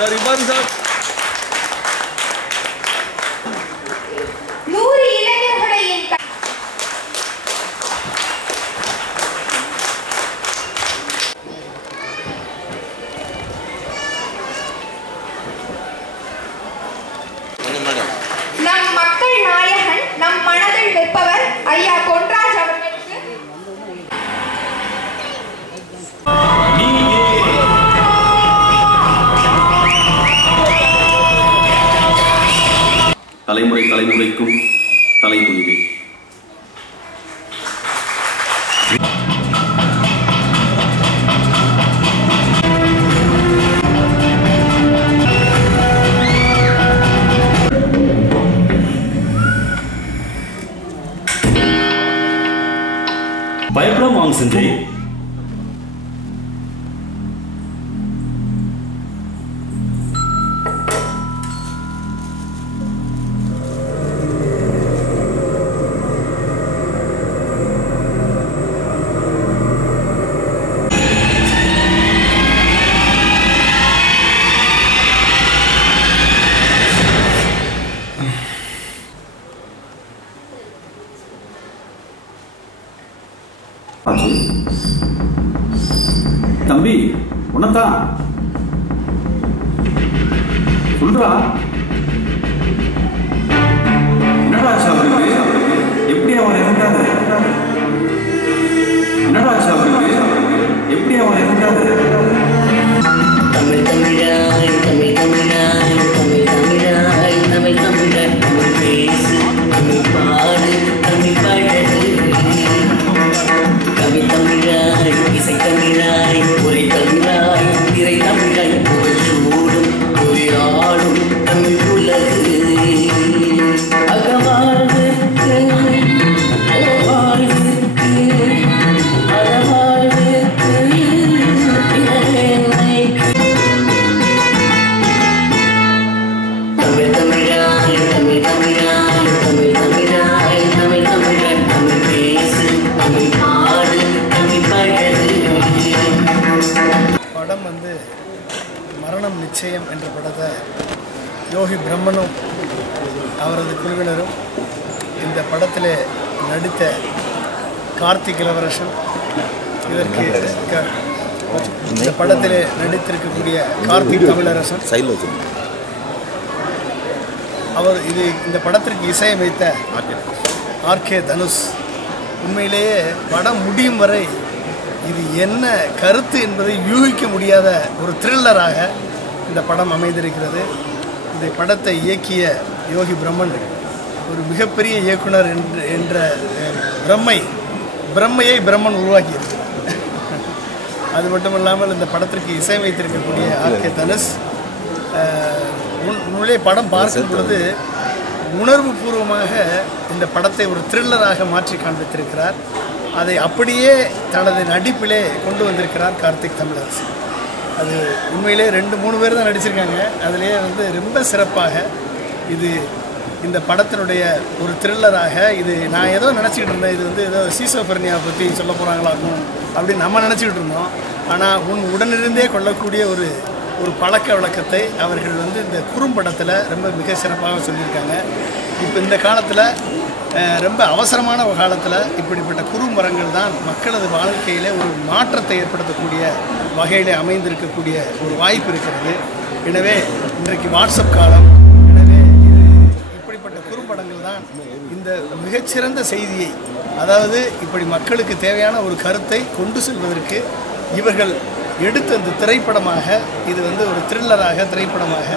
Sir Imman sir 100 இளைஞர்களின் நம் மக்கள் நாயகன் நம் மனதில் நிற்பவர் ஐயா பொன்ராஜ் அவர்களுக்கு தலைமுறை தலைமுறைக்கும் தலைகுனிவே. பயப்படாம வாங்க சஞ்சய். தம்பி உனதான் சொல்றா. என்னடா அவருக்கு எப்படி அவர் இறந்தாரு? என்னடா அவருக்கு எப்படி அவர் இறந்தாரு? தமிழ் தமிழாய் தமிழ் தமிழாய் தமிழ் தமிழாய் தமிழ் தமிழாய் தமிழ் பேசு தமிழ் பாடு தமிழ் பழகு கவி தமிழாய் இசை தமிழாய் உரை தமிழாய் திரை தமிழாய் புகழ் சூடும் பொறியாடும் தமிழ் உலகு அகவாழ்வு படம் வந்து மரணம் நிச்சயம் என்ற படத்தை யோகி பிரம்மனும் அவரது குழுவினரும் இந்த படத்தில் நடித்த கார்த்திக் இளவரசன் இதற்கு இந்த படத்தில் நடித்திருக்கக்கூடிய கார்த்திக் தமிழரசன் அவர் இந்த படத்திற்கு இசையமைத்த ஆர்கே தனுஷ். உண்மையிலேயே படம் முடியும் வரை இது என்ன கருத்து என்பதை யூகிக்க முடியாத ஒரு த்ரில்லராக இந்த படம் அமைந்திருக்கிறது. இந்த படத்தை இயக்கிய யோகி பிரம்மன் ஒரு மிகப்பெரிய இயக்குனர் என்ற பிரம்மையை பிரம்மன் உருவாக்கியிருக்கிறார். அது மட்டும் இல்லாமல் இந்த படத்திற்கு இசையமைத்திருக்கக்கூடிய ஆர்கே தனுஷ் உண்மையிலே படம் பார்க்கும் பொழுது உணர்வு பூர்வமாக இந்த படத்தை ஒரு த்ரில்லராக மாற்றி காண்பித்திருக்கிறார். அதை அப்படியே தனது நடிப்பிலே கொண்டு வந்திருக்கிறார் கார்த்திக் தமிழரசு. அது உண்மையிலே 2-3 பேர் தான் நடிச்சிருக்காங்க. அதிலே வந்து ரொம்ப சிறப்பாக இந்த படத்தினுடைய ஒரு த்ரில்லராக நான் ஏதோ நினச்சிக்கிட்டு இருந்தேன். இது வந்து ஏதோ சீசோபர்னியா பற்றி சொல்ல போகிறாங்களாக்கும் அப்படின்னு நம்ம நினச்சிக்கிட்டு இருந்தோம். ஆனால் உடனிருந்தே கொள்ளக்கூடிய ஒரு பழக்க வழக்கத்தை அவர்கள் வந்து இந்த குறும்படத்தில் ரொம்ப மிக சிறப்பாக சொல்லியிருக்காங்க. இப்போ இந்த காலத்தில் ரொம்ப அவசரமான காலத்தில் இப்படிப்பட்ட குறும்படங்கள் தான் மக்களது வாழ்க்கையில் ஒரு மாற்றத்தை ஏற்படுத்தக்கூடிய வகையில் அமைந்திருக்கக்கூடிய ஒரு வாய்ப்பு இருக்கிறது. எனவே இன்றைக்கு வாட்ஸ்அப் காலம். எனவே இப்படிப்பட்ட குறும்படங்கள் தான் இந்த மிகச்சிறந்த செய்தியை, அதாவது இப்படி மக்களுக்கு தேவையான ஒரு கருத்தை கொண்டு செல்வதற்கு இவர்கள் எடுத்த அந்த திரைப்படமாக இது வந்து ஒரு த்ரில்லராக திரைப்படமாக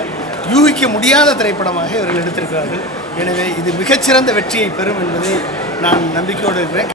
யூகிக்க முடியாத திரைப்படமாக இவர்கள் எடுத்திருக்கிறார்கள். எனவே இது மிகச்சிறந்த வெற்றியை பெறும் என்பதை நான் நம்பிக்கையோடு இருக்கிறேன்.